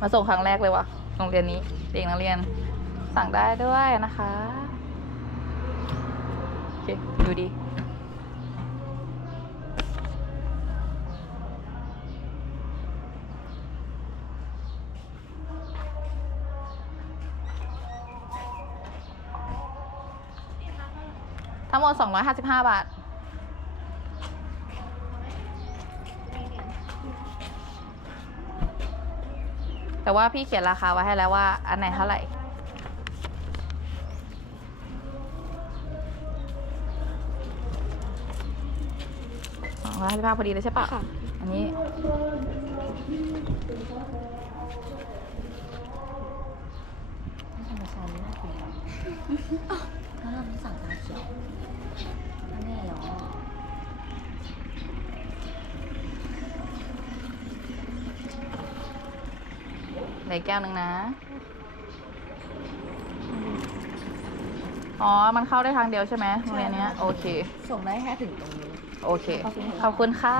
มาส่งครั้งแรกเลยวะโรงเรียนนี้เด็กนักเรียน สั่งได้ด้วยนะคะโอเคดูดีทั้งหมด 255 บาท แต่ว่าพี่เขียนราคาไว้ให้แล้วว่าอันไหนเท่าไหร่ สองร้อยห้าสิบห้าพอดีเลยใช่ปะค่ะ อันนี้ทำไมซอยนี้น่าคุยกันถ้าเราไม่สั่งตาเขียว เหลือแก้วหนึ่งนะ อ๋อ มันเข้าได้ทางเดียวใช่ไหมเรื่อเนี้โอเค ส่งได้แค่ถึงตรงนี้ โอเค ขอบคุณค่ะ